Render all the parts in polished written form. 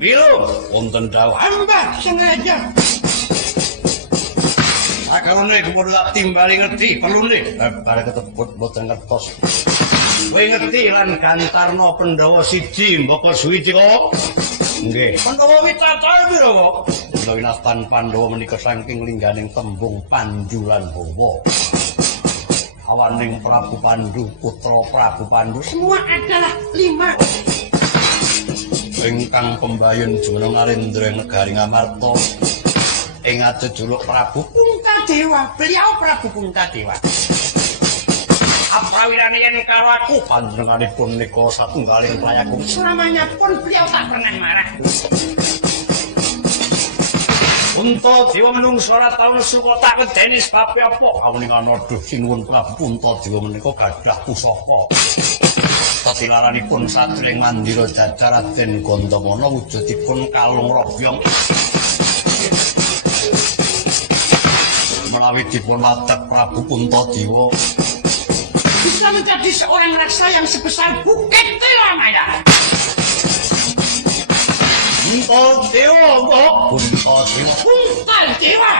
Biru wonten dawuh Hamba sengaja. akalane kemudian timbali ngerti perlu nih bare ketebut boten ngertos kowe ngerti lan Gantarna Pandhawa siji mbaka suwiji kok nggih Pandhawa Witata pira kok winastan Pandhawa menika saking lingganing tembung Panjulan Hawa awaning Prabu Pandu putra Prabu Pandu Semua adalah 5. ingkang pembayun jumeneng Narendra Negari Ngamarta ing jejuluk Prabu Puntadewa. Beliau Prabu Puntadewa. Aprawirane yen karo aku panjenenganipun nika satunggaling prayaku Selamanya pun beliau tak pernah marah. Puntadewa menungso ora tau nesu kok tak wedeni sebab apa awuning aduh sinuwun Prabu Puntadewa menika gadah pusaka tetilaranipun satring mandira jajar Raden Gandamana wujudipun kalung robyong menawi dipun ladhak Prabu Puntadewa Bisa menjadi seorang raksasa yang sebesar bukit Tilamaya. Puntadewa kok Puntadewa Puntadewa.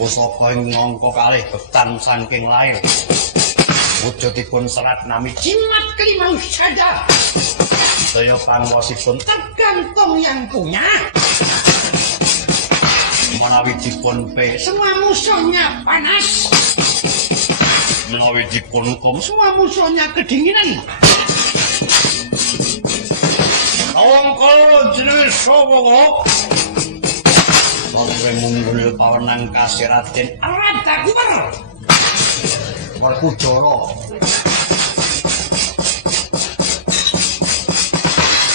pusaka ing angka kalih bektan saking lair wujudipun serat nami Jimat kelimau saja. daya pangwasipun Tergantung yang punya. menawi dipun pe Semua musuhnya panas. menawi dipun hukum Semua musuhnya kedinginan. awang kala jenenge sapa kok Satria munggul pawenang kasih Raden Radakuwer. Werkudara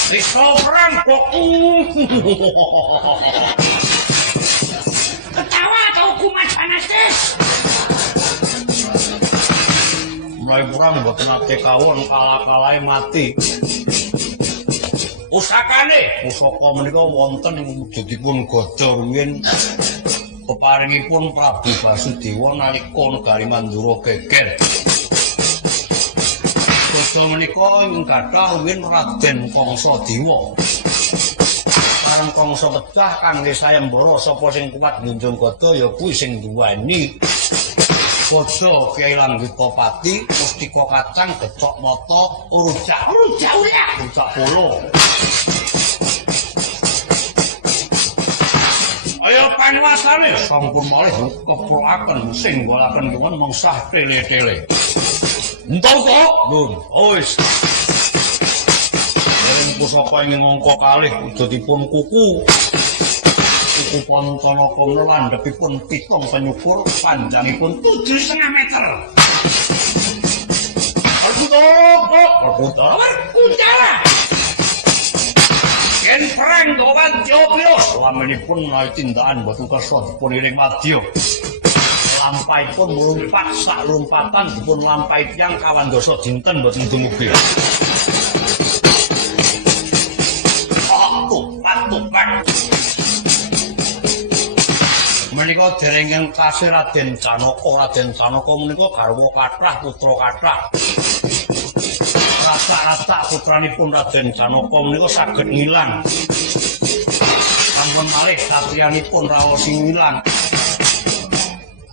Riksa perang kok Ketawa atau kumas panas. mulai perang mboten nate kawon kala-kalahe mati pusaka menika wonten ing wujudipun gada rumiyin peparingipun Prabu Basudewa nalika negari Mandura geger gada menika ing kathah rumiyin Raden Kangsadewa sareng Kangsa pecah kangge sayembara sapa sing kuat njunjung gada ya kuwi sing duweni Gada Kyai Langgitapati Mustika Kacang Gecok Mata Urujak Polo ayo panwasane sampun malih keproaken sing golaken kemawon mengsah tele-tele entuk kok nun wis dereng pusaka ing angka kalih wujudipun kuku Pancanaka landhepipun 7 penyukur panjangipun 7,5 meter. Werkudara yen perang kawan Jogja lamanipun menawi tindakan boten kersa dipun iring wadya lampahipun mlumpat sak lompatan dipun lampahi tiyang kawan dasa dinten boten dumugi tupak menika dereng kasih Raden Janaka menika garwa kathah putra kathah rasa-rasa putranipun Raden Janaka menika saged ngilang sampun malih satriyanipun raos ngilang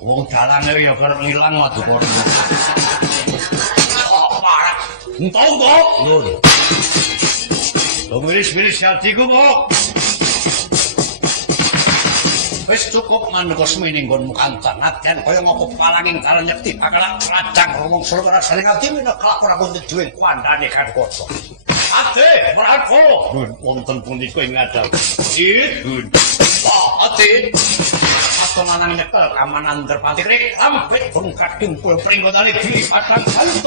wong dalange ya kerep ngilang Madukara parah entuk kok lho miris-miris hatiku kok wis cukup maneka semene nggonmu kancang aden kaya ngapa palanging dalan nyekti akala rajang rumangsa ora saling ati menak kelakon aku duwe kandhane kan koso ate merako wonten pundi kowe ngadal idun ate atau manang nyekel amanan terpati rek ambek bungkat kumpul pringgodane diri padang halus